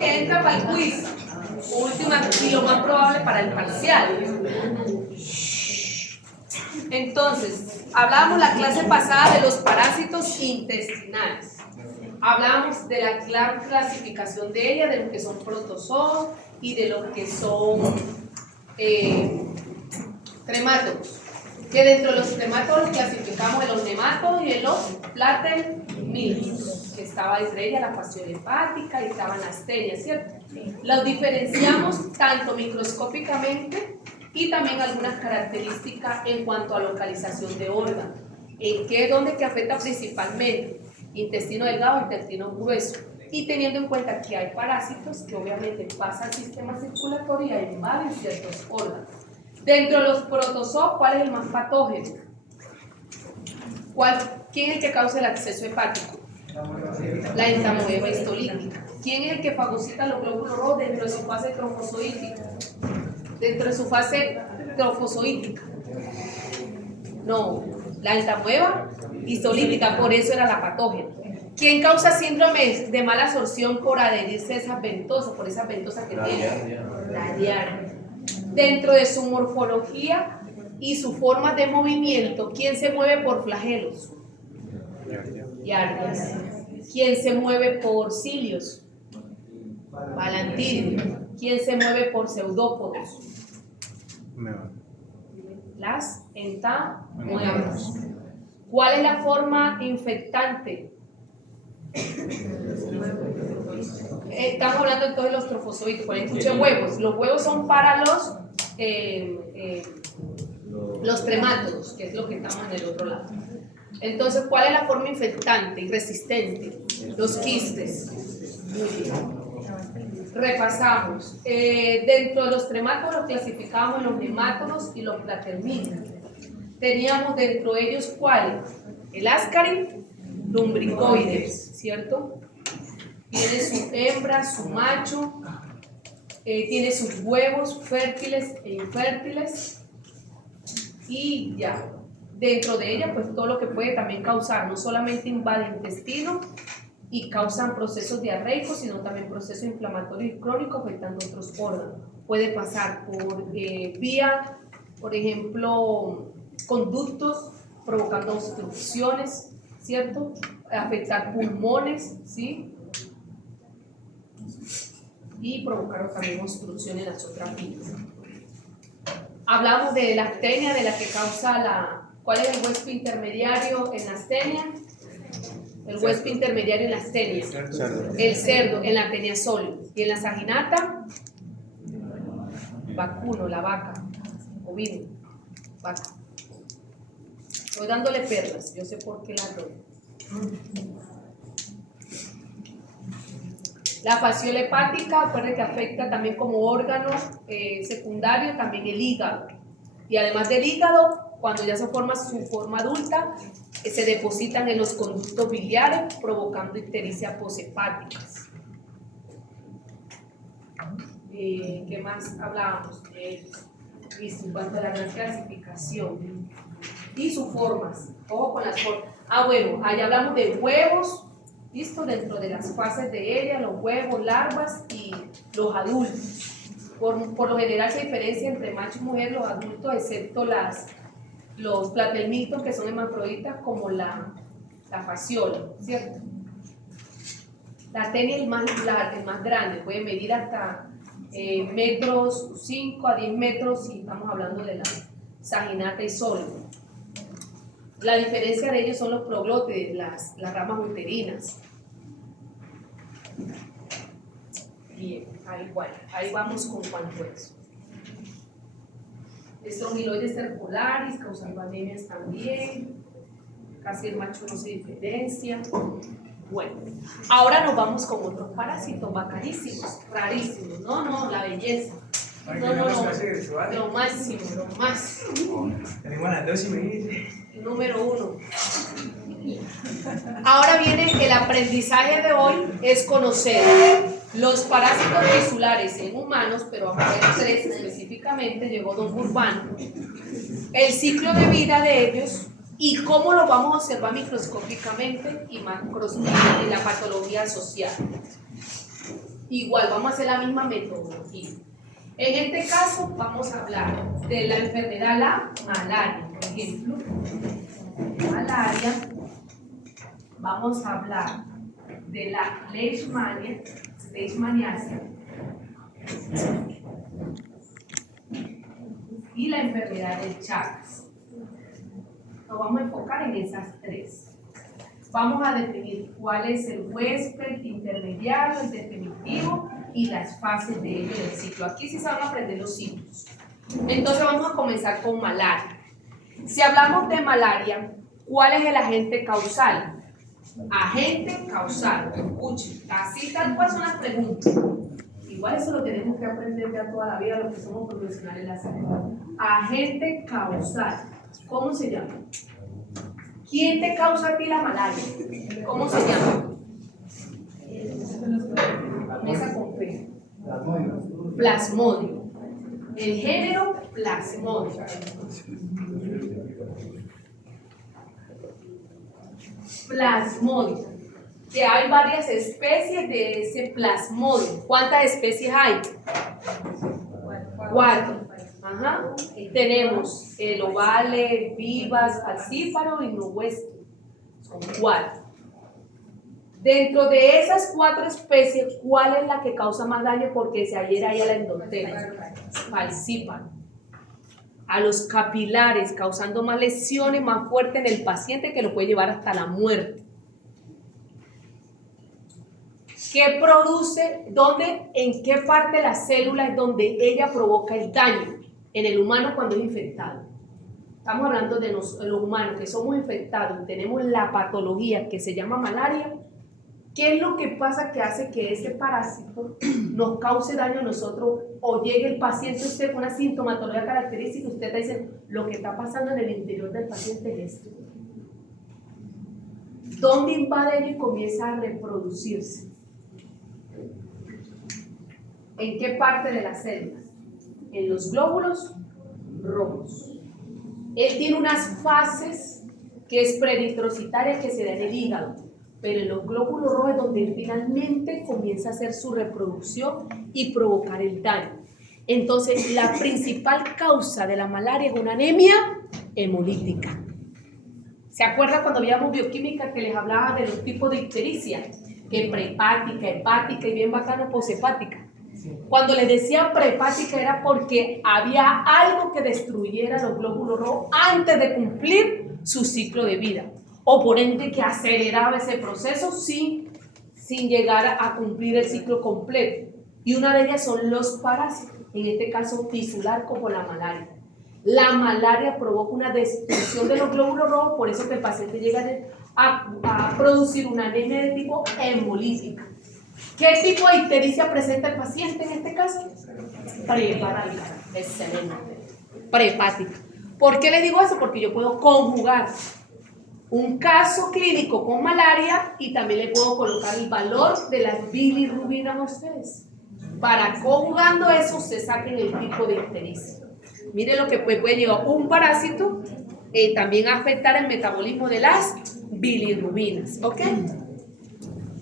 Entra para el quiz. Última y lo más probable para el parcial. Entonces, hablábamos la clase pasada de los parásitos intestinales. Hablábamos de la clasificación de ella, de lo que son protozoos y de lo que son tremátodos. Que dentro de los tremátodos clasificamos en los nematodos y en los platelmiltos, que estaba entre ellas la fasciole hepática y estaban las tenias, ¿cierto? Los diferenciamos tanto microscópicamente y también algunas características en cuanto a localización de órganos. ¿En qué? ¿Dónde que afecta principalmente? Intestino delgado, intestino grueso. Y teniendo en cuenta que hay parásitos que obviamente pasan al sistema circulatorio y invaden ciertos órganos. Dentro de los protozoos, ¿cuál es el más patógeno? ¿Quién es el que causa el acceso hepático? La entamoeba histolítica. ¿Quién es el que fagocita los glóbulos rojos dentro de su fase trofozoítica? Dentro de su fase trofozoítica. No, la entamoeba histolítica, por eso era la patógena. ¿Quién causa síndrome de mala absorción por adherirse a esas ventosas, por esas ventosas que tiene? La diarrea. Dentro de su morfología y su forma de movimiento, ¿quién se mueve por flagelos? Yardias. ¿Quién se mueve por cilios? Palantídeos. ¿Quién se mueve por pseudópodos? Las entamoebas. ¿Cuál es la forma infectante? Estamos hablando entonces de los trofozoides. Por ejemplo, huevos. Los huevos son para los tremátodos, que es lo que estamos en el otro lado. Entonces, ¿cuál es la forma infectante y resistente? Los quistes. Muy bien. Repasamos. Dentro de los tremátodos los clasificábamos en los nemátodos y los platelmiltos. Teníamos dentro de ellos ¿cuáles? El ascaris lumbricoides, ¿cierto? Tiene su hembra, su macho, tiene sus huevos fértiles e infértiles y ya. Dentro de ella, pues todo lo que puede también causar, no solamente invade intestino y causan procesos diarreicos, sino también procesos inflamatorios y crónicos afectando otros órganos. Puede pasar por vía, por ejemplo, conductos, provocando obstrucciones, ¿cierto? Afectar pulmones, ¿sí? Y provocar también obstrucción en las otras vías. Hablamos de la astenia, de la que causa ¿cuál es el huésped intermediario en la astenia? El huésped intermediario en la astenia. El cerdo en la astenia sol. Y en la saginata, vacuno, la vaca, ovino, vaca. Estoy dándole perlas, yo sé por qué las doy. La fasciole hepática, recuerden que afecta también como órgano secundario también el hígado. Y además del hígado, cuando ya se forma su forma adulta, se depositan en los conductos biliares, provocando ictericia poshepáticas. ¿Qué más hablábamos? En cuanto a la gran clasificación y sus formas. Ojo con las formas. Bueno, ahí hablamos de huevos. ¿Listo? Dentro de las fases de ella, los huevos, larvas y los adultos. Por lo general se diferencia entre macho y mujer los adultos, excepto los platelmiltos que son hermafroditas, como la fasciola, ¿cierto? La astenia es el más grande, puede medir hasta metros 5 a 10 metros si estamos hablando de la saginata y sol. La diferencia de ellos son los proglótides, las ramas uterinas. Bien, ahí vamos con cuanto eso. Estrongiloides circularis, causando anemias también. Casi el macho no se diferencia. Bueno, ahora nos vamos con otros parásitos bacanísimos, rarísimos. No, la belleza. No, lo máximo, lo más. Tenemos las 2 y me dice. Número 1. Ahora viene el aprendizaje de hoy, es conocer los parásitos tisulares en humanos, pero vamos a ver 3 específicamente, llegó Don Urbano, el ciclo de vida de ellos y cómo lo vamos a observar microscópicamente y macroscópicamente en la patología asociada. Igual, vamos a hacer la misma metodología. En este caso, vamos a hablar de la enfermedad, la malaria, por ejemplo. Malaria. Vamos a hablar de la leishmaniasis y la enfermedad del Chagas. Nos vamos a enfocar en esas tres. Vamos a definir cuál es el huésped intermediario, el definitivo y las fases de ello del ciclo. Aquí sí se van a aprender los ciclos. Entonces vamos a comenzar con malaria. Si hablamos de malaria, ¿cuál es el agente causal? Agente causal. Escuchen, así tal cual son las preguntas. Igual eso lo tenemos que aprender ya toda la vida los que somos profesionales de la salud. Agente causal. ¿Cómo se llama? ¿Quién te causa a ti la malaria? ¿Cómo se llama? Mesa con P. Plasmodio. El género Plasmodio. Plasmodio. Que hay varias especies de ese plasmodio. ¿Cuántas especies hay? 4. Ajá. Tenemos el ovale, vivas, falcíparo y no huésped. Son 4. Dentro de esas 4 especies, ¿cuál es la que causa más daño porque se adhiere ahí a la endotela? Falcíparo. A los capilares, causando más lesiones más fuertes en el paciente que lo puede llevar hasta la muerte. ¿Qué produce? ¿Dónde? ¿En qué parte de la célula es donde ella provoca el daño? En el humano cuando es infectado. Estamos hablando de los humanos que somos infectados y tenemos la patología que se llama malaria. ¿Qué es lo que pasa que hace que ese parásito nos cause daño a nosotros o llegue el paciente usted con una sintomatología característica y usted está diciendo lo que está pasando en el interior del paciente es esto? ¿Dónde invade ello y comienza a reproducirse? ¿En qué parte de las células? En los glóbulos rojos. Él tiene unas fases que es preeritrocitaria que se da en el hígado, pero en los glóbulos rojos es donde él finalmente comienza a hacer su reproducción y provocar el daño. Entonces, la principal causa de la malaria es una anemia hemolítica. ¿Se acuerdan cuando veíamos bioquímica que les hablaba de los tipos de ictericia? Que prehepática, hepática y bien bacana poshepática. Cuando les decía prehepática era porque había algo que destruyera los glóbulos rojos antes de cumplir su ciclo de vida, o por ende que aceleraba ese proceso sin llegar a cumplir el ciclo completo. Y una de ellas son los parásitos, en este caso tisular como la malaria. La malaria provoca una destrucción de los glóbulos rojos, por eso que el paciente llega a producir una anemia de tipo hemolítica. ¿Qué tipo de ictericia presenta el paciente en este caso? Prehepática. Excelente. Prehepática. ¿Por qué le digo eso? Porque yo puedo conjugar un caso clínico con malaria y también le puedo colocar el valor de las bilirrubinas a ustedes. Para conjugando eso se saquen el tipo de ictericia. Mire lo que puede llegar un parásito también a afectar el metabolismo de las bilirrubinas. ¿Ok?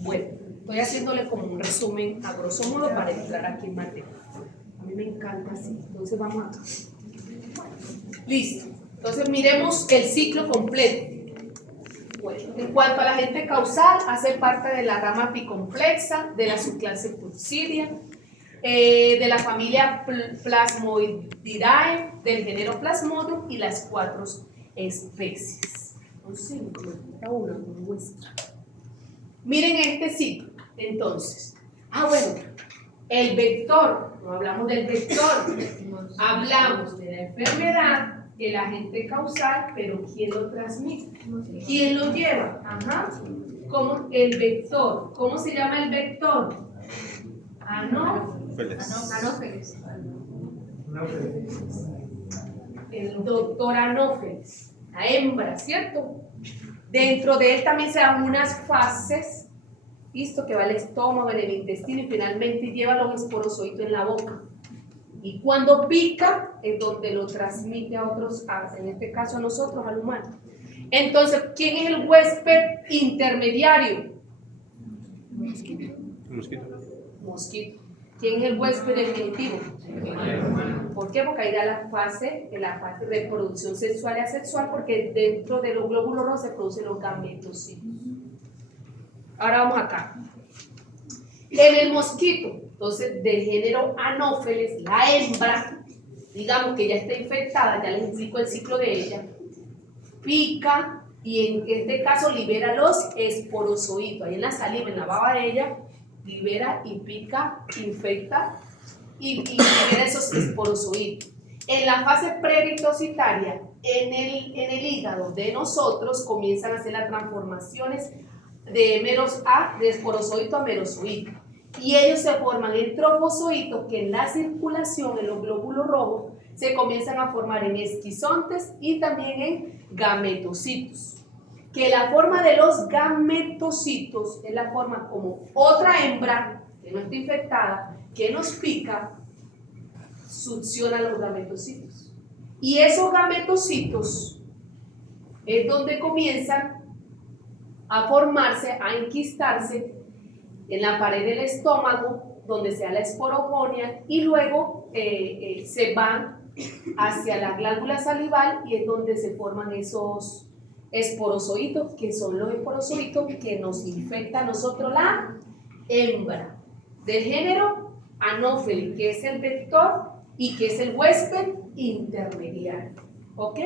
Bueno. Estoy haciéndole como un resumen a grosso modo para entrar aquí en materia. A mí me encanta así. Entonces vamos acá. Listo. Entonces miremos el ciclo completo. Bueno, en cuanto a la agente causal, hace parte de la rama apicomplexa, de la subclase Pulsidia, de la familia Plasmodidae, del género Plasmodium y las 4 especies. Son 5, cada una con un hueso. Miren este ciclo. Entonces, bueno, el vector, no hablamos del vector, hablamos de la enfermedad, el agente causal, pero ¿quién lo transmite? ¿Quién lo lleva? ¿Cómo el vector? ¿Cómo se llama el vector? Anófeles. El doctor Anófeles, la hembra, ¿cierto? Dentro de él también se dan unas fases. Listo, que va al estómago, en el intestino y finalmente lleva los esporozoitos en la boca. Y cuando pica es donde lo transmite a otros, en este caso a nosotros, al humano. Entonces, ¿quién es el huésped intermediario? Mosquito. Mosquito. ¿Quién es el huésped definitivo? ¿Por qué? Porque ahí da la fase de reproducción sexual y asexual, porque dentro de los glóbulos rojos se producen los gametocitos. Ahora vamos acá. En el mosquito, entonces, de género Anopheles, la hembra, digamos que ya está infectada, ya les explico el ciclo de ella, pica y en este caso libera los esporozoitos. Ahí en la saliva, en la baba de ella, libera y pica, infecta y libera esos esporozoitos. En la fase preritocitaria, en el hígado de nosotros comienzan a hacer las transformaciones de esporozoito a merozoito. Y ellos se forman en trofozoitos que en la circulación, en los glóbulos rojos, se comienzan a formar en esquizontes y también en gametocitos. Que la forma de los gametocitos es la forma como otra hembra que no está infectada, que nos pica, succiona los gametocitos. Y esos gametocitos es donde comienzan a formarse, a enquistarse en la pared del estómago, donde se da la esporogonia, y luego se van hacia la glándula salival y es donde se forman esos esporozoitos, que son los esporozoitos que nos infecta a nosotros la hembra de género Anopheles, que es el vector y que es el huésped intermediario. ¿Ok?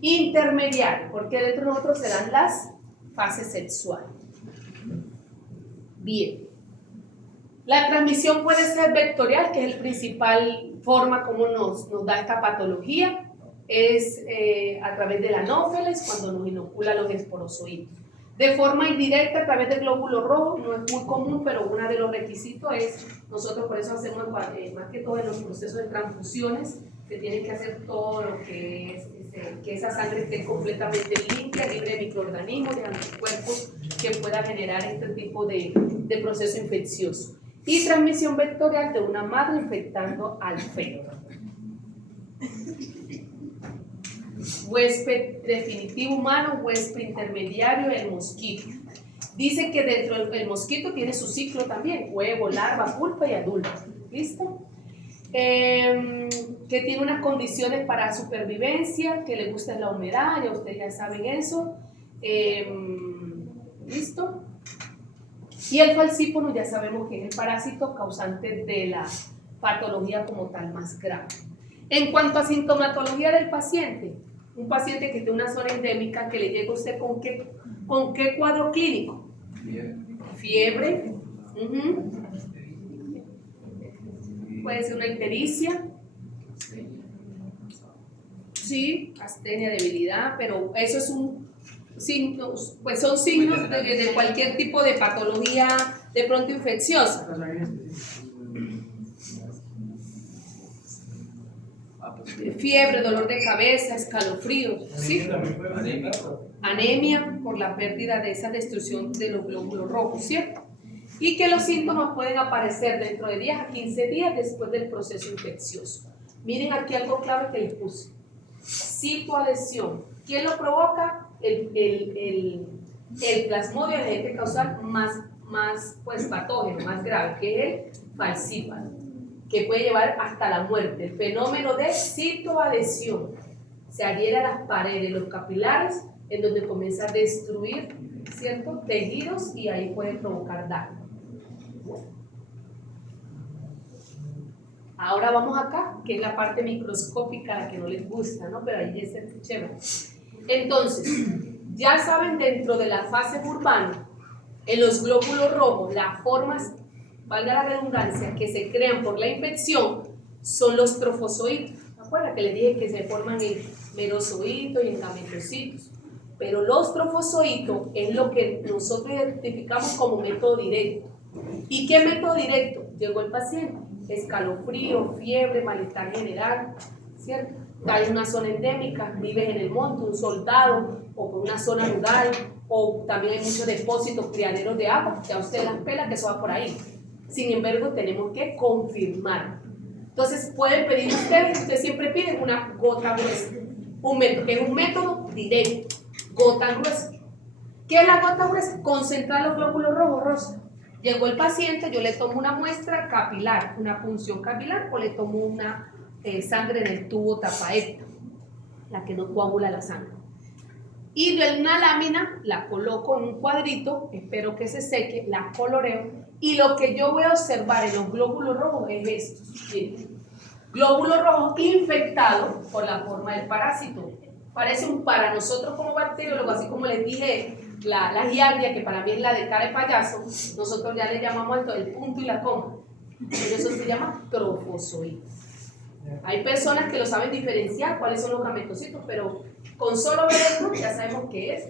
Intermediario, porque dentro de nosotros se dan las fases sexuales. Bien. La transmisión puede ser vectorial, que es la principal forma como nos da esta patología. Es a través del Anopheles, cuando nos inocula los esporozoitos. De forma indirecta, a través del glóbulo rojo, no es muy común, pero uno de los requisitos es, nosotros por eso hacemos más que todo en los procesos de transfusiones, se tiene que hacer todo lo que es que esa sangre esté completamente limpia, libre de microorganismos, de anticuerpos que pueda generar este tipo de proceso infeccioso. Y transmisión vectorial de una madre infectando al feto. Huésped definitivo humano, huésped intermediario, el mosquito. Dice que dentro del mosquito tiene su ciclo también, huevo, larva, pulpa y adulto. ¿Listo? Que tiene unas condiciones para supervivencia, que le gusta la humedad, ya ustedes ya saben eso. ¿Listo? Y el falcípono ya sabemos que es el parásito causante de la patología como tal más grave. En cuanto a sintomatología del paciente, un paciente que tiene una zona endémica, que le llega a usted con qué cuadro clínico. Fiebre. Puede ser una ictericia. Sí, astenia, debilidad, pero eso es pues son signos de cualquier tipo de patología de pronto infecciosa. Fiebre, dolor de cabeza, escalofríos, ¿sí? Anemia por la pérdida de esa destrucción de los glóbulos rojos, ¿cierto? Y que los síntomas pueden aparecer dentro de 10 a 15 días después del proceso infeccioso. Miren aquí algo clave que les puse. Citoadhesión. ¿Quién lo provoca? El plasmodio, el agente causal más pues, patógeno, más grave, que es el falciparum, que puede llevar hasta la muerte. El fenómeno de citoadhesión. Se adhiere a las paredes, los capilares, en donde comienza a destruir ciertos tejidos y ahí puede provocar daño. Ahora vamos acá, que es la parte microscópica, la que no les gusta, ¿no? Pero ahí es el chévere. Entonces, ya saben, dentro de la fase urbana, en los glóbulos rojos, las formas, valga la redundancia, que se crean por la infección son los trofozoitos. ¿Recuerdan que les dije que se forman en merozoitos y en gametocitos? Pero los trofozoitos es lo que nosotros identificamos como método directo. ¿Y qué método directo? Llegó el paciente, escalofrío, fiebre, malestar general, ¿cierto? Hay una zona endémica, vives en el monte, un soldado, o por una zona rural, o también hay muchos depósitos, criaderos de agua, ya usted las pela, que eso va por ahí. Sin embargo, tenemos que confirmar. Entonces, pueden pedir ustedes siempre piden una gota gruesa, que es un método directo, gota gruesa. ¿Qué es la gota gruesa? Concentrar los glóbulos rojos, rosa. Llegó el paciente, yo le tomo una muestra capilar, una punción capilar, o le tomo una sangre en el tubo tapaeta, la que no coagula la sangre. Y de una lámina la coloco en un cuadrito, espero que se seque, la coloreo, y lo que yo voy a observar en los glóbulos rojos es esto. Miren, glóbulos rojos infectados por la forma del parásito. Parece para nosotros como bacteriólogos, así como les dije, la giardia, que para mí es la de cara de payaso, nosotros ya le llamamos esto el punto y la coma. Pero eso se llama trofozoides. Hay personas que lo saben diferenciar cuáles son los gametocitos, pero con solo ver esto ya sabemos que es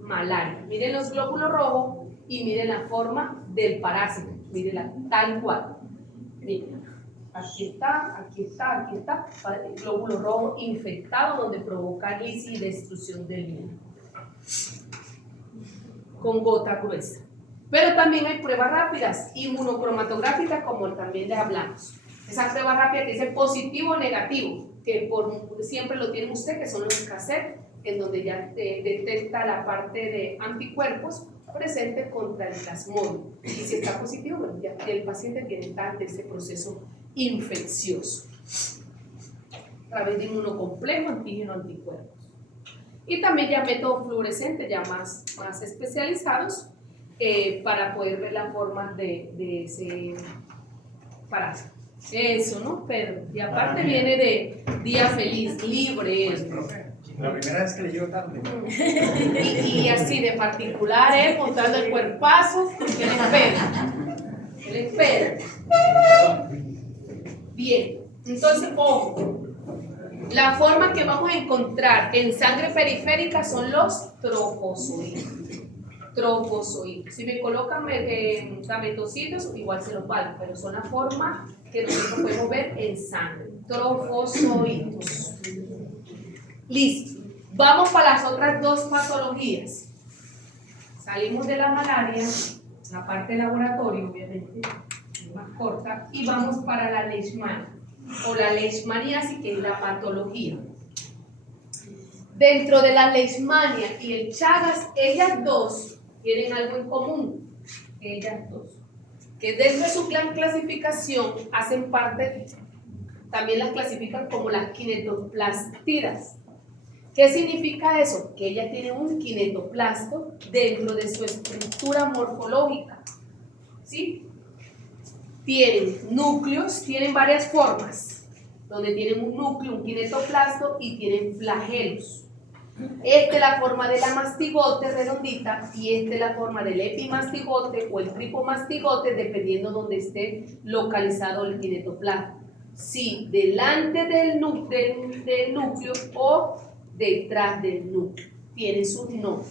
malaria. Miren los glóbulos rojos y miren la forma del parásito. Mírenla tal cual. Miren, aquí está, aquí está, aquí está. El glóbulo rojo infectado donde provoca lisis y destrucción del hígado. Con gota gruesa. Pero también hay pruebas rápidas, inmunocromatográficas, como también les hablamos. Esa prueba rápida que dice positivo o negativo, que siempre lo tiene usted, que son los cassettes, en donde ya detecta la parte de anticuerpos presente contra el plasmodium. Y si está positivo, bueno, ya el paciente tiene ese proceso infeccioso a través de inmunocomplejo, antígeno, anticuerpos. Y también ya métodos fluorescentes ya más especializados para poder ver las formas de ese parásito. Eso, ¿no, Pedro? Y aparte viene de día feliz, libre. Pues, profe, la primera vez que le llego tarde. Y así de particular, mostrando el cuerpazo, que le espera. Bien, entonces, ojo. La forma que vamos a encontrar en sangre periférica son los trofozoides. Trofozoides. Si me colocan gametocitos, igual se los valgo, pero son la forma que nosotros podemos ver en sangre. Trofozoitos. Listo. Vamos para las otras dos patologías. Salimos de la malaria, la parte de laboratorio, obviamente, más corta, y vamos para la leishmania, o la leishmaniasis, que es la patología. Dentro de la leishmania y el Chagas, ellas dos tienen algo en común, ellas dos, que dentro de su clasificación hacen parte, también las clasifican como las kinetoplastidas. ¿Qué significa eso? Que ellas tienen un kinetoplasto dentro de su estructura morfológica, ¿sí? Tienen núcleos, tienen varias formas, donde tienen un núcleo, un kinetoplasto, y tienen flagelos. Esta es la forma de la mastigote redondita y esta es la forma del epimastigote o el tripomastigote, dependiendo donde esté localizado el kinetoplasto. Sí, delante del núcleo o detrás del núcleo. Tiene su nombre.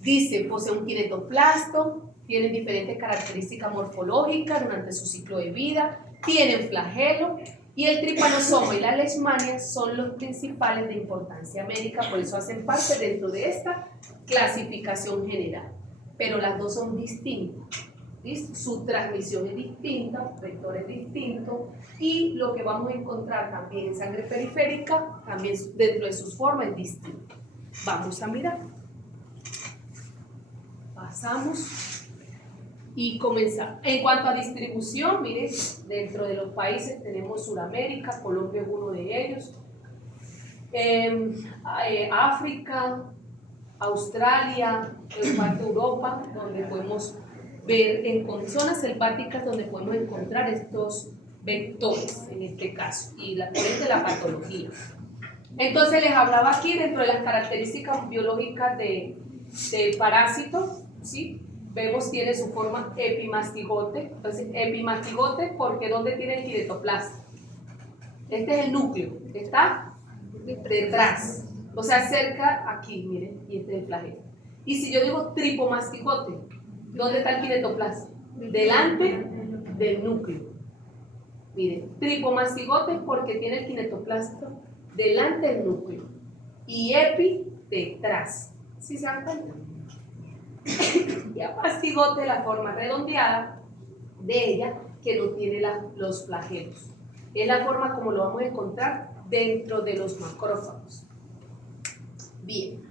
Dice, posee un kinetoplasto, tienen diferentes características morfológicas durante su ciclo de vida, tienen flagelo, y el tripanosoma y la leishmania son los principales de importancia médica, por eso hacen parte dentro de esta clasificación general. Pero las dos son distintas. ¿Listo? Su transmisión es distinta, vector es distinto, y lo que vamos a encontrar también en sangre periférica, también dentro de sus formas es distinto. Vamos a mirar. Pasamos y comenzamos. En cuanto a distribución, miren, dentro de los países tenemos Sudamérica, Colombia es uno de ellos, África, Australia, parte de Europa, donde podemos ver en zonas selváticas donde podemos encontrar estos vectores, en este caso, y por ende la patología. Entonces les hablaba aquí dentro de las características biológicas del parásito, ¿sí? Vemos tiene su forma epimastigote. Entonces epimastigote porque ¿dónde tiene el kinetoplasto? Este es el núcleo, está detrás, o sea cerca aquí, miren, y este es el flagelo. Y si yo digo tripomastigote, ¿dónde está el kinetoplasto? Delante del núcleo. Miren, tripomastigote porque tiene el kinetoplasto delante del núcleo y epi detrás. ¿Sí se dan cuenta? Y a mastigote, la forma redondeada de ella, que no tiene los flagelos. Es la forma como lo vamos a encontrar dentro de los macrófagos. Bien.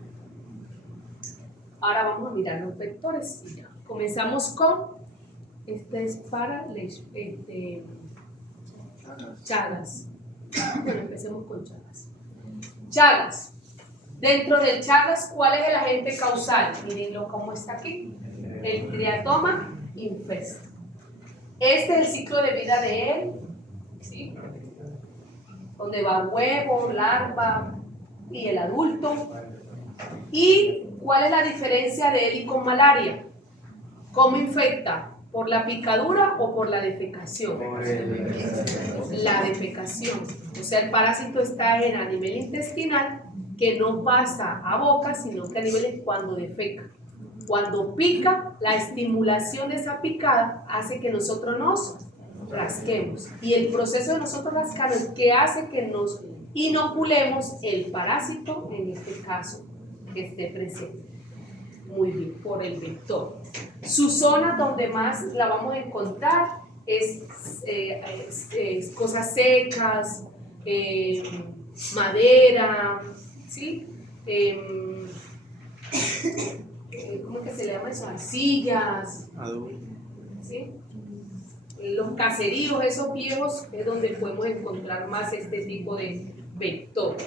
Ahora vamos a mirar los vectores y ya. Comenzamos con, este es para Chagas. Bueno, empecemos con Chagas. Chagas. Dentro del Chagas, ¿cuál es el agente causal? Mírenlo cómo está aquí. El triatoma infesto. Este es el ciclo de vida de él, ¿sí? Donde va huevo, larva y el adulto. ¿Y cuál es la diferencia de él y con malaria? ¿Cómo infecta? ¿Por la picadura o por la defecación? La defecación. O sea, el parásito está a nivel intestinal, que no pasa a boca, sino que a nivel cuando defeca. Cuando pica, la estimulación de esa picada hace que nosotros nos rasquemos. Y el proceso de nosotros rascarnos que hace que nos inoculemos el parásito, en este caso, que esté presente. Muy bien, por el vector. Su zona donde más la vamos a encontrar es cosas secas, madera, ¿sí? ¿Cómo es que se le llama eso? Arcillas, ¿sí? Los caseríos, esos viejos, es donde podemos encontrar más este tipo de vector.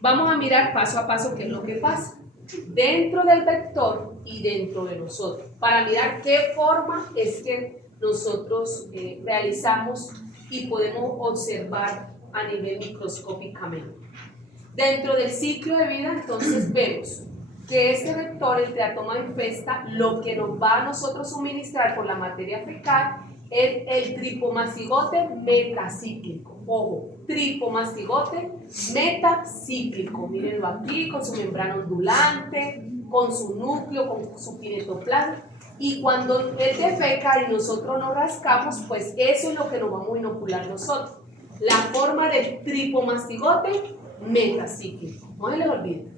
Vamos a mirar paso a paso qué es lo que pasa dentro del vector y dentro de nosotros, para mirar qué forma es que nosotros realizamos y podemos observar a nivel microscópicamente. Dentro del ciclo de vida, entonces, vemos que este vector, el triatoma infesta, lo que nos va a nosotros suministrar por la materia fecal es el tripomastigote metacíclico. Ojo, tripomastigote metacíclico. Mírenlo aquí, con su membrana ondulante, con su núcleo, con su pinetoplasma. Y cuando él defeca y nosotros nos rascamos, pues eso es lo que nos vamos a inocular nosotros. La forma del tripomastigote metacíclico. No se les olvide.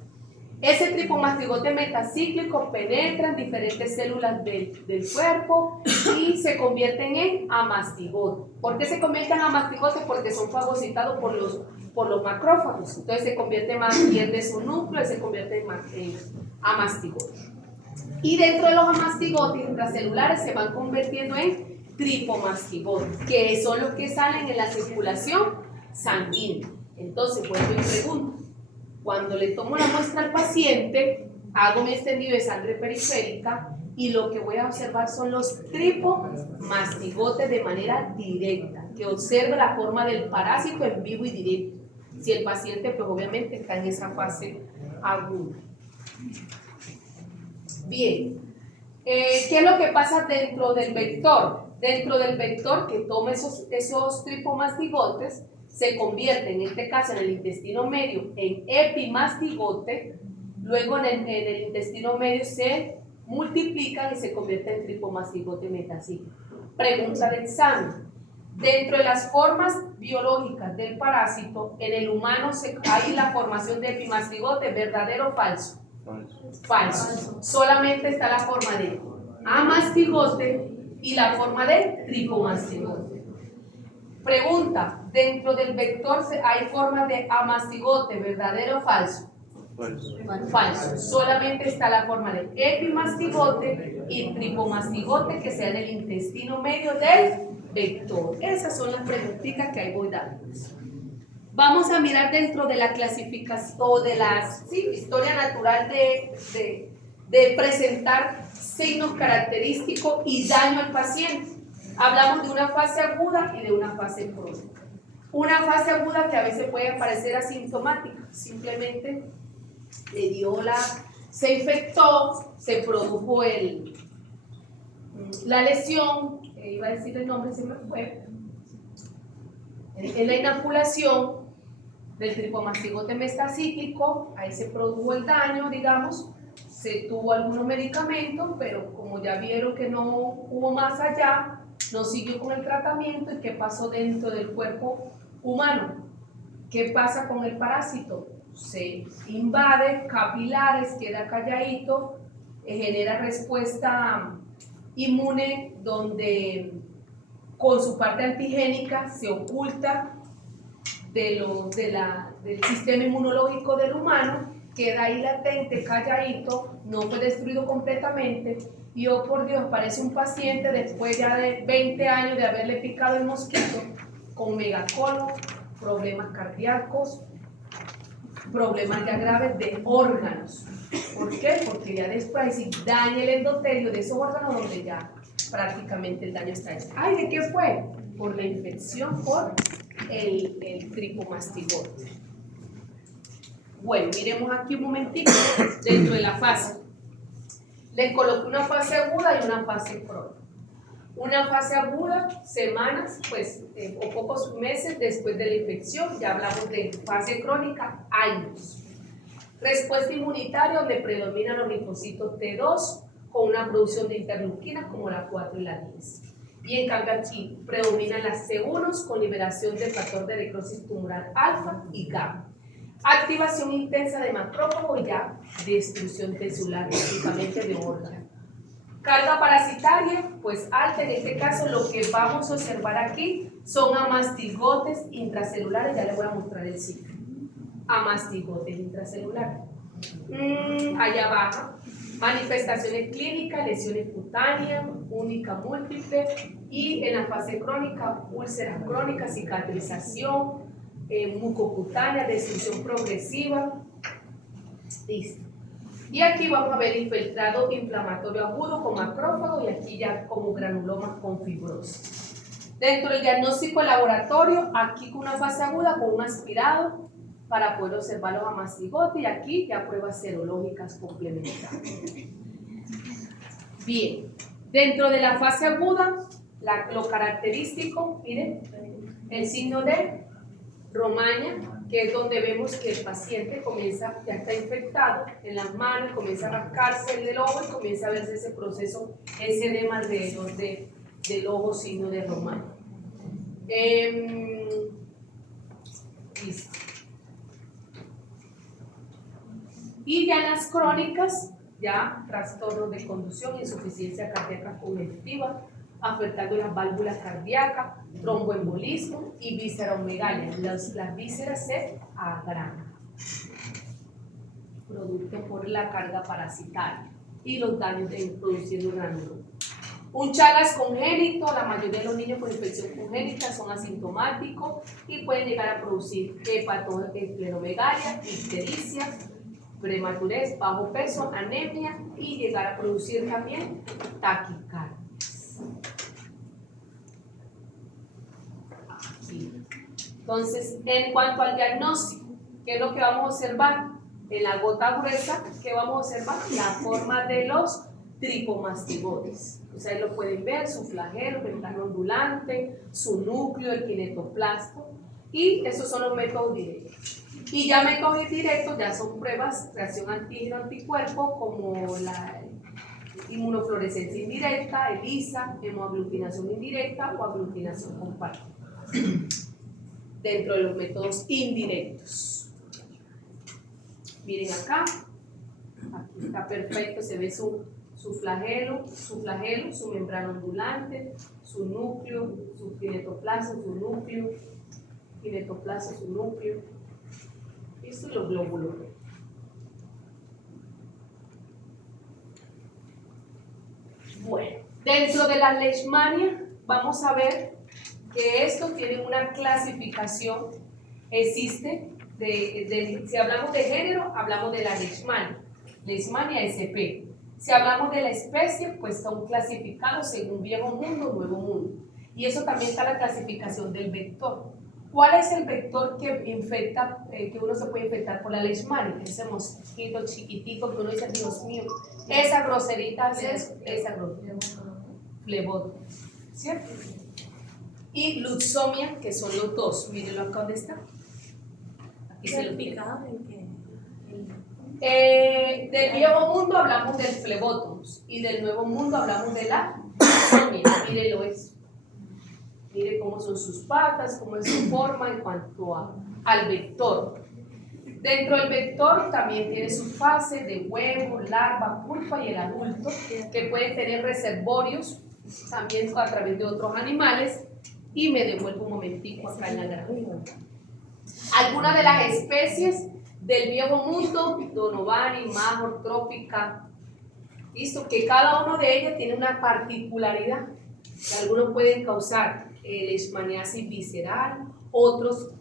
Ese tripomastigote metacíclico penetra en diferentes células del cuerpo y se convierten en amastigote. ¿Por qué se convierten en amastigote? Porque son fagocitados por los macrófagos. Entonces se convierte más, pierde su núcleo y se convierte en amastigote. Y dentro de los amastigotes intracelulares se van convirtiendo en tripomastigotes, que son los que salen en la circulación sanguínea. Entonces, vuelvo y pregunto. Cuando le tomo la muestra al paciente, hago mi extendido de sangre periférica y lo que voy a observar son los tripomastigotes de manera directa, que observa la forma del parásito en vivo y directo. Si el paciente, pues obviamente está en esa fase aguda. Bien, ¿qué es lo que pasa dentro del vector? Dentro del vector que toma esos tripomastigotes, se convierte, en este caso en el intestino medio, en epimastigote, luego en el intestino medio se multiplican y se convierte en tripomastigote metacíclico. Pregunta de examen. Dentro de las formas biológicas del parásito, en el humano hay la formación de epimastigote, ¿verdadero o falso? Falso. Solamente está la forma de amastigote y la forma de tripomastigote. Pregunta, dentro del vector hay forma de amastigote, ¿verdadero o falso? Falso. Solamente está la forma de epimastigote y tripomastigote que sea del intestino medio del vector. Esas son las preguntitas que ahí voy dando. Vamos a mirar dentro de la clasificación o de la historia natural de presentar signos característicos y daño al paciente. Hablamos de una fase aguda y de una fase crónica. Una fase aguda que a veces puede parecer asintomática, simplemente se infectó, se produjo la lesión, iba a decir el nombre, se me fue, en la inoculación del tripomastigote metacíclico, ahí se produjo el daño, digamos, se tuvo algunos medicamentos, pero como ya vieron que no hubo más allá, no siguió con el tratamiento. ¿Y qué pasó dentro del cuerpo humano? ¿Qué pasa con el parásito? Se invade capilares, queda calladito, genera respuesta inmune donde con su parte antigénica se oculta del sistema inmunológico del humano, queda ahí latente, calladito, no fue destruido completamente Y oh por Dios, parece un paciente después ya de 20 años de haberle picado el mosquito con megacolon, problemas cardíacos, problemas ya graves de órganos. ¿Por qué? Porque ya después si daña el endotelio de esos órganos donde ya prácticamente el daño está hecho. ¿Ay, de qué fue? Por la infección por el tricomastigote. Bueno, miremos aquí un momentito dentro de la fase. Les coloqué una fase aguda y una fase crónica. Una fase aguda, semanas, pues, o pocos meses después de la infección. Ya hablamos de fase crónica, años. Respuesta inmunitaria, donde predominan los linfocitos T2 con una producción de interleuquinas como la 4 y la 10. Y en cambio aquí predominan las C1 con liberación del factor de necrosis tumoral alfa y gamma. Activación intensa de macrófagos y ya destrucción celular, básicamente de órganos. Carga parasitaria, pues alta. En este caso lo que vamos a observar aquí son amastigotes intracelulares. Ya les voy a mostrar el ciclo. Amastigotes intracelulares. Allá baja. Manifestaciones clínicas, lesiones cutáneas, única, múltiple. Y en la fase crónica, úlceras crónicas, cicatrización, mucocutánea, destrucción progresiva. Listo. Y aquí vamos a ver infiltrado inflamatorio agudo con macrófago y aquí ya como granulomas con fibrosis. Dentro del diagnóstico de laboratorio, aquí con una fase aguda con un aspirado para poder observar los amastigotes y aquí ya pruebas serológicas complementarias. Bien, dentro de la fase aguda, lo característico, miren, el signo de Romaña, que es donde vemos que el paciente comienza, ya está infectado en las manos, comienza a rascarse el ojo y comienza a verse ese proceso, ese edema alrededor del ojo, signo de Romaña. Listo. Y ya en las crónicas, ya trastornos de conducción, insuficiencia cardíaca congestiva, afectando las válvulas cardíacas, tromboembolismo y visceromegalia. Las vísceras se agrandan, producto por la carga parasitaria y los daños produciendo granulomas. Un Chagas congénito, la mayoría de los niños con infección congénita son asintomáticos y pueden llegar a producir hepatoesplenomegalia, ictericia, prematurez, bajo peso, anemia y llegar a producir también taquicardia. Entonces, en cuanto al diagnóstico, ¿qué es lo que vamos a observar? En la gota gruesa, ¿qué vamos a observar? La forma de los tricomastigotes. Ustedes lo pueden ver, su flagelo, ventana ondulante, su núcleo, el kinetoplasto, y esos son los métodos directos. Y ya métodos indirectos ya son pruebas, reacción antígeno-anticuerpo, como la inmunofluorescencia indirecta, ELISA, hemoaglutinación indirecta o aglutinación compartida. Dentro de los métodos indirectos. Miren acá, aquí está perfecto, se ve su flagelo, su membrana ondulante, su núcleo, su kinetoplasto, su núcleo, kinetoplasto, su núcleo, y los glóbulos. Bueno, dentro de la leishmania vamos a ver que esto tiene una clasificación, existe, si hablamos de género, hablamos de la leishmania SP. Si hablamos de la especie, pues son clasificados según Viejo Mundo, Nuevo Mundo. Y eso también está la clasificación del vector. ¿Cuál es el vector que infecta, que uno se puede infectar por la leishmania? Ese mosquito chiquitico que uno dice, Dios mío, esa groserita es esa groserita. Fleboto, ¿cierto? Y luxomia, que son los dos. Mírenlo acá donde está. Aquí se lo picado. Del Viejo Mundo hablamos del flebótomos y del Nuevo Mundo hablamos de la luxomia. Mírenlo eso. Mire cómo son sus patas, cómo es su forma en cuanto al vector. Dentro del vector también tiene su fase de huevo, larva, pulpa y el adulto, que puede tener reservorios también a través de otros animales. Y me devuelvo un momentico acá en la gráfica. Algunas de las especies del Viejo Mundo, Donovani, Major, Trópica, Listo, que cada uno de ellos tiene una particularidad. Que algunos pueden causar leishmaniasis visceral, otros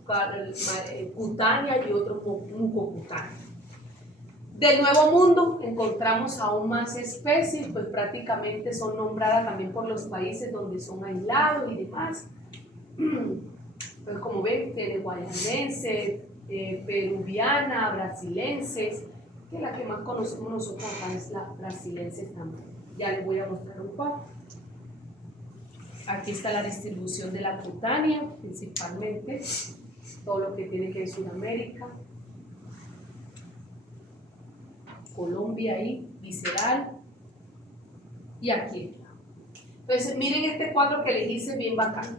cutánea y otros mucocutánea. Del Nuevo Mundo encontramos aún más especies, pues prácticamente son nombradas también por los países donde son aislados y demás. Pues como ven, tiene guayanense, peruviana, brasilenses, que la que más conocemos nosotros acá es la brasilense también. Ya les voy a mostrar un cuadro. Aquí está la distribución de la cutánea, principalmente, todo lo que tiene que ver Sudamérica. Colombia ahí, visceral, y aquí. Entonces, miren este cuadro que les hice bien bacán.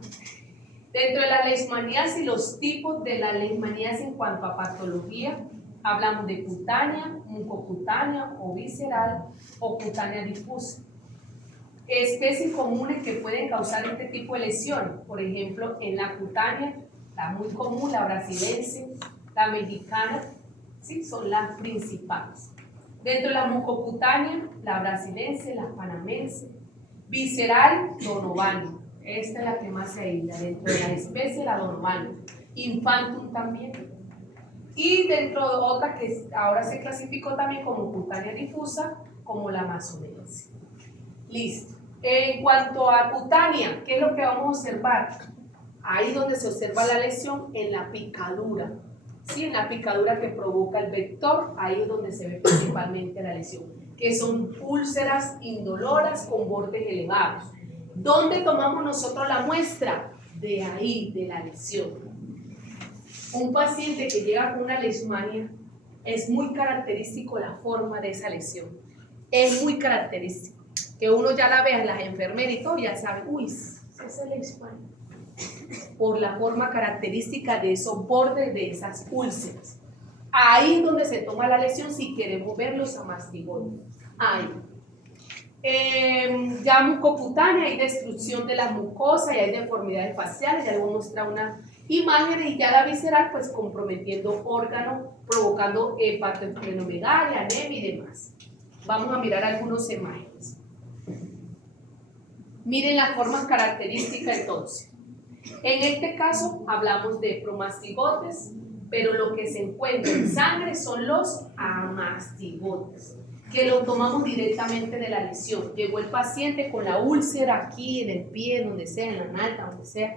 Dentro de la leishmaniasis, los tipos de la leishmaniasis en cuanto a patología, hablamos de cutánea, mucocutánea o visceral o cutánea difusa. Especies comunes que pueden causar este tipo de lesión, por ejemplo, en la cutánea, la muy común, la brasilense, la mexicana, ¿sí? Son las principales. Dentro de la mucocutánea, la brasilense, la panamense, visceral, donovani. Esta es la que más se aísla. Dentro de la especie, la donovani. Infantum también. Y dentro de otra que ahora se clasificó también como cutánea difusa, como la amazonense. Listo. En cuanto a cutánea, ¿qué es lo que vamos a observar? Ahí donde se observa la lesión, en la picadura. ¿Sí? En la picadura que provoca el vector, ahí es donde se ve principalmente la lesión, que son úlceras indoloras con bordes elevados. ¿Dónde tomamos nosotros la muestra? De ahí, de la lesión. Un paciente que llega con una leishmania, es muy característico la forma de esa lesión. Es muy característico. Que uno ya la vea en las enfermeras y todo, ya sabe, uy, esa es leishmania. Por la forma característica de esos bordes, de esas úlceras. Ahí es donde se toma la lesión si queremos ver los amastigones. Ahí. Ya mucocutánea, hay destrucción de la mucosa y hay deformidades faciales, ya les voy a mostrar una imagen, y ya la visceral, pues comprometiendo órganos, provocando hepatosplenomegalia, anemia y demás. Vamos a mirar algunas imágenes. Miren las formas características entonces. En este caso hablamos de promastigotes, pero lo que se encuentra en sangre son los amastigotes, que lo tomamos directamente de la lesión. Llegó el paciente con la úlcera aquí en el pie, donde sea, en la nalga, donde sea.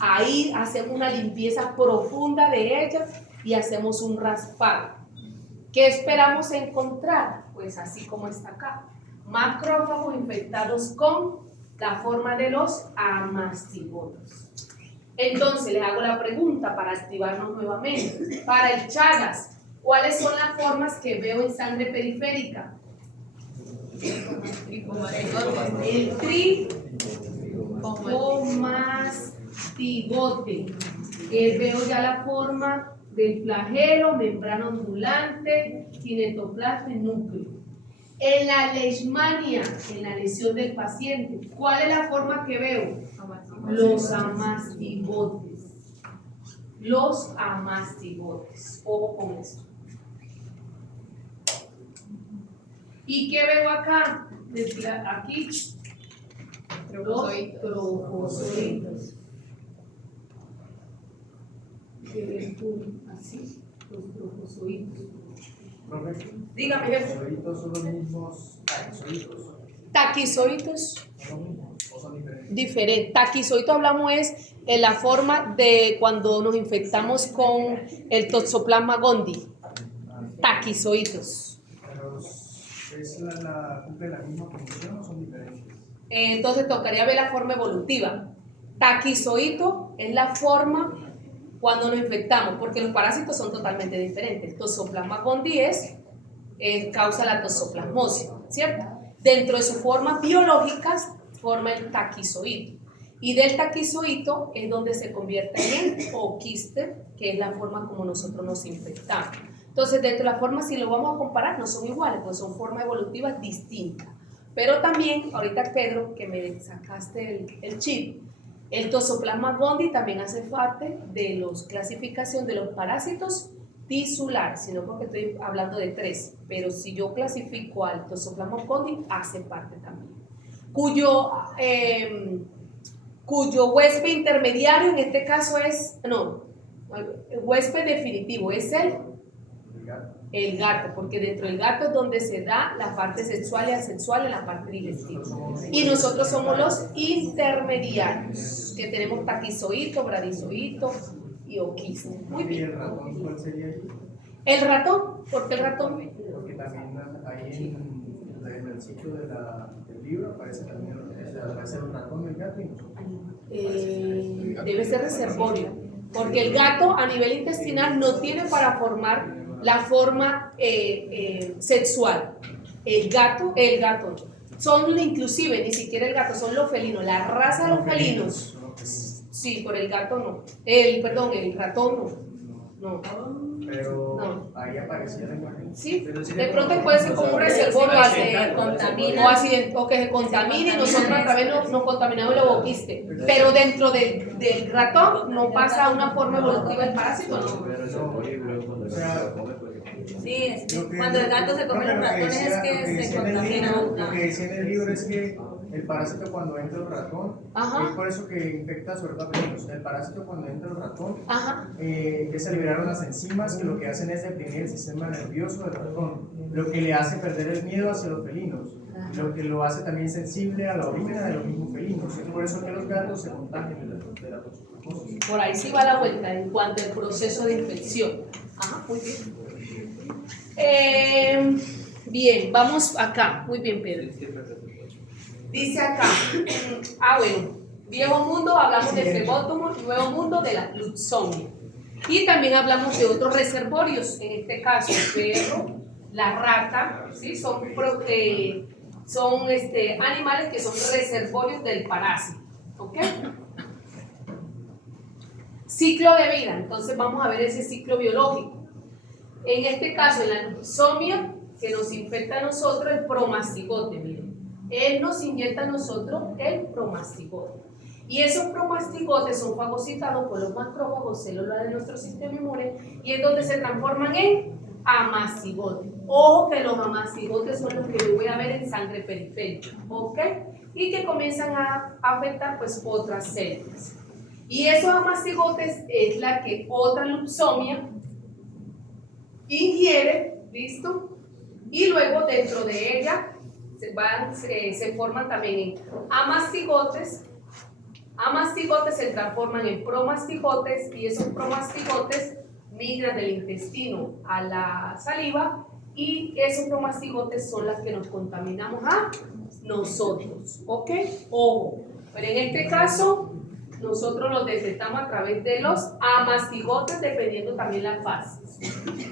Ahí hacemos una limpieza profunda de ella y hacemos un raspado. ¿Qué esperamos encontrar? Pues así como está acá. Macrófagos infectados con la forma de los amastigotes. Entonces les hago la pregunta para activarnos nuevamente. Para el Chagas, ¿cuáles son las formas que veo en sangre periférica? El tricomastigote. Veo ya la forma del flagelo, membrana ondulante, cinetoplasma y núcleo. En la leishmania, en la lesión del paciente, ¿cuál es la forma que veo? Los amastigotes. Los amastigotes. Ojo con esto. ¿Y qué veo acá? Desde aquí. Los trofozoitos. ¿Qué ves tú? Así, los trofozoitos. Dígame, jefe. ¿Taquizoitos son los mismos taquizoitos? Taquizoitos. ¿Son los mismos o son diferentes? Diferente. Taquizoito hablamos es en la forma de cuando nos infectamos con el Toxoplasma gondii. Taquizoitos. Pero ¿cumple la misma función o son diferentes? Entonces tocaría ver la forma evolutiva. Taquizoito es la forma cuando nos infectamos, porque los parásitos son totalmente diferentes. Toxoplasma gondii causa la toxoplasmosis, ¿cierto? Dentro de sus formas biológicas forma el taquizoito. Y del taquizoito es donde se convierte en oquiste, que es la forma como nosotros nos infectamos. Entonces, dentro de las formas, si lo vamos a comparar, no son iguales, pues son formas evolutivas distintas. Pero también, ahorita Pedro, que me sacaste el chip, el Toxoplasma gondii también hace parte de la clasificación de los parásitos tisular, sino porque estoy hablando de 3, pero si yo clasifico al Toxoplasma gondii, hace parte también. Cuyo huésped intermediario en este caso es, el huésped definitivo es el gato, porque dentro del gato es donde se da la parte sexual y asexual en la parte digestiva. Y nosotros somos los intermediarios, que tenemos taquizoíto, bradizoíto y oquista. Muy ¿Y bien. el ratón cuál sería ahí? El ratón, ¿por qué el ratón? Porque también ahí en el sitio del libro aparece también, aparece el ratón, el gato y nosotros. Debe ser reservorio, porque el gato a nivel intestinal no tiene para formar la forma sexual. El gato, son inclusive, ni siquiera el gato, son los felinos, la raza de los felinos. Sí, por el gato no. El ratón no. Pero No. ahí aparecía la imagen. Sí, de pronto puede ser como un reservorio o que se contamine y nosotros a través nos contaminamos y lo boquiste. Pero dentro del ratón no pasa una forma evolutiva del parásito, no. O sea, Sí, cuando el gato se come los ratones es que se contamina. Lo que decía en el libro es que el parásito cuando entra el ratón, Ajá. es por eso que infecta sobre todo a felinos. El parásito cuando entra el ratón, Ajá. ya se liberaron las enzimas que lo que hacen es deprimir el sistema nervioso del ratón, lo que le hace perder el miedo hacia los felinos, lo que lo hace también sensible a la orina de los mismos felinos. Es por eso que los gatos se contagian de la toxicosis. Por ahí sí va la vuelta en cuanto al proceso de infección. Ajá, muy bien. Bien, vamos acá. Muy bien, Pedro. Dice acá, bueno, viejo mundo hablamos del flebótomo, nuevo mundo de la Lutzomia. Y también hablamos de otros reservorios, en este caso el perro, la rata, ¿sí? Son animales que son reservorios del parásito, ¿ok? Ciclo de vida, entonces vamos a ver ese ciclo biológico. En este caso, en la Lutzomia, que nos infecta a nosotros el promastigote, miren. Él nos inyecta a nosotros el promastigote. Y esos promastigotes son fagocitados por los macrófagos, células de nuestro sistema inmune, y es donde se transforman en amastigotes. Ojo que los amastigotes son los que yo voy a ver en sangre periférica, ¿ok? Y que comienzan a afectar pues otras células. Y esos amastigotes es la que otra Lutzomia ingiere, ¿listo? Y luego dentro de ella se forman también en amastigotes. Amastigotes se transforman en promastigotes y esos promastigotes migran del intestino a la saliva y esos promastigotes son las que nos contaminamos a nosotros, ¿ok? Ojo, pero en este caso nosotros los detectamos a través de los amastigotes dependiendo también la fase.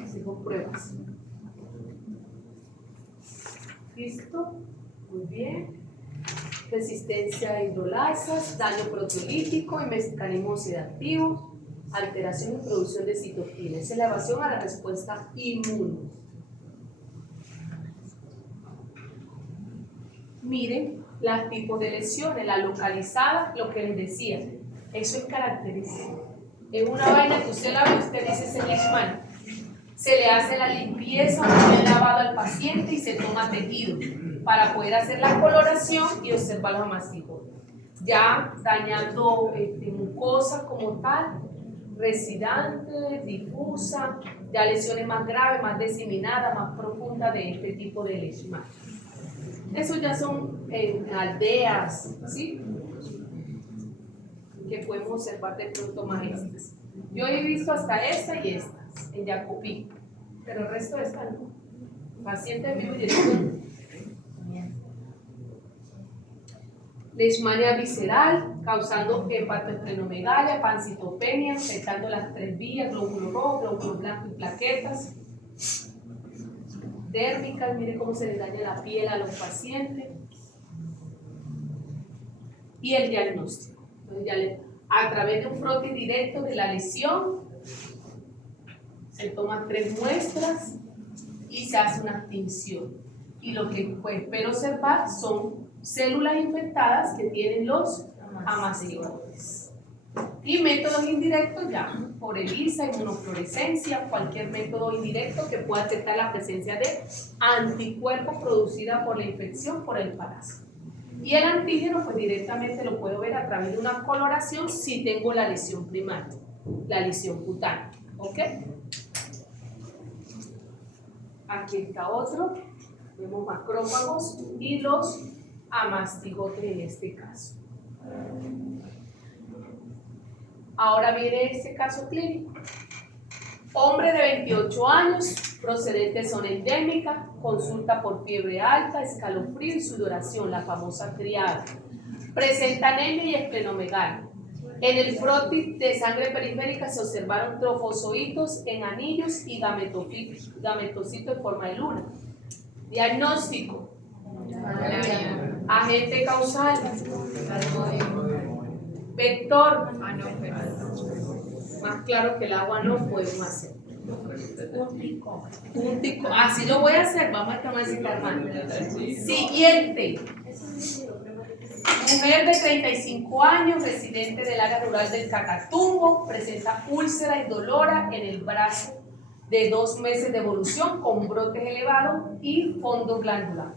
Hacemos pruebas. ¿Listo? Muy bien. Resistencia a hidrolasas, daño proteolítico y mecanismo sedativo, alteración y producción de citoquinas. Es elevación a la respuesta inmune. Miren los tipos de lesiones, la localizada, lo que les decía. Eso es característico. Es una vaina que usted la ve, usted dice es el leishman. Se le hace la limpieza, un lavado al paciente y se toma tejido para poder hacer la coloración y observar los amastigotes. Ya dañando mucosa como tal, residente, difusa, ya lesiones más graves, más diseminadas, más profundas de este tipo de leishman. Esos ya son aldeas, ¿sí? Que podemos observar de pronto más estas. Yo he visto hasta esta y estas en Jacopí, pero el resto de estas no. Pacientes vivos directos. Leishmania visceral, causando hepatoesplenomegalia, pancitopenia, afectando las 3 vías, glóbulo rojo, glóbulo blanco y plaquetas. Dérmicas, mire cómo se le daña la piel a los pacientes. Y el diagnóstico. Entonces a través de un frote directo de la lesión, se toman 3 muestras y se hace una tinción. Y lo que pues, espero observar son células infectadas que tienen los amastigotes. Y métodos indirectos ya, por ELISA, inmunofluorescencia, cualquier método indirecto que pueda detectar la presencia de anticuerpos producida por la infección por el parásito. Y el antígeno pues directamente lo puedo ver a través de una coloración si tengo la lesión primaria, la lesión cutánea, ¿ok? Aquí está otro, vemos macrófagos y los amastigotes en este caso. Ahora viene este caso clínico. Hombre de 28 años, procedente de zona endémica, consulta por fiebre alta, escalofrío y sudoración, la famosa triada. Presenta anemia y esplenomegalia. En el frotis de sangre periférica se observaron trofozoitos en anillos y gametocitos en forma de luna. Diagnóstico. Agente causal. Vector. Más claro que el agua no podemos hacer. Un tico. Así lo voy a hacer. Vamos a tomar ese calmante. Siguiente. Mujer de 35 años, residente del área rural del Catatumbo, presenta úlcera indolora en el brazo de 2 meses de evolución con brotes elevados y fondo glandular.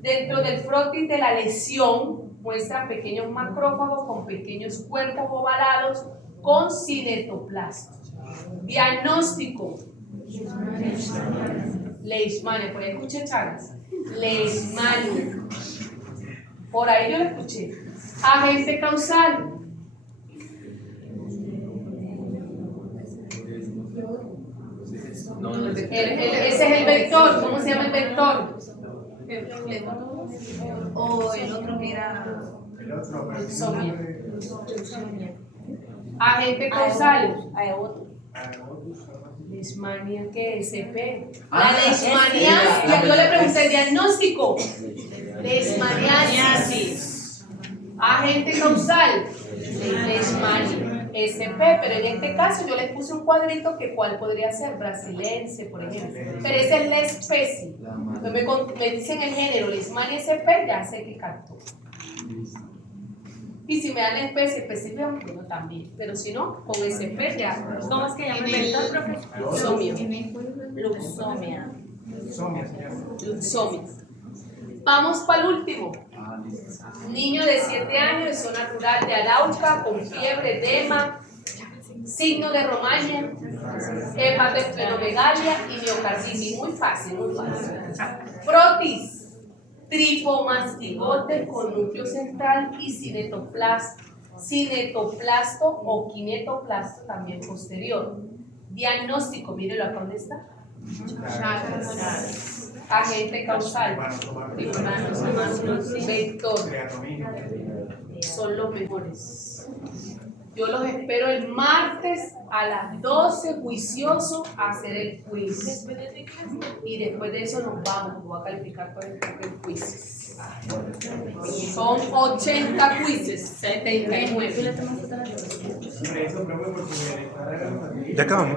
Dentro del frotis de la lesión muestran pequeños macrófagos con pequeños cuerpos ovalados con cinetoplastos. Diagnóstico. Leishmania, por ahí escuché Chagas. Leishmania. Por ahí yo lo escuché. Agente causal. Ese es el vector. ¿Cómo se llama el vector? O el otro que era Leucemia. Agente causal. Leishmania, ¿qué es? SP. La leishmaniasis. Yo le pregunté diagnóstico. Leishmaniasis. Agente causal. Leishmania. SP, pero en este caso yo les puse un cuadrito que cuál podría ser, brasilense, por ejemplo. Pero esa es la especie. Me dicen el género, Leishmania SP, ya sé que captó. Y si me dan la especie específica, bueno, también. Pero si no, con SP ya. ¿Cómo es que llama el vector, profesor? Luxomia. Luxomia. Luxomia. Vamos para el último. Niño de 7 años de zona rural de Arauca con fiebre, edema, signo de Romaña, hepatosplenomegalia y miocarditis. Muy fácil, muy fácil. Frotis. Tripomastigote con núcleo central y cinetoplasto o kinetoplasto también posterior. Diagnóstico, mírelo acá donde está. Agente causal. Vector. Son los mejores. Yo los espero el martes a las 12, juicioso, a hacer el quiz. Y después de eso nos vamos. Voy a calificar por el quiz. Son 80 quizzes, 79. Ya acabamos.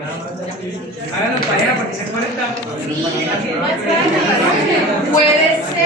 Háganlo pareja porque se 40. Puede ser.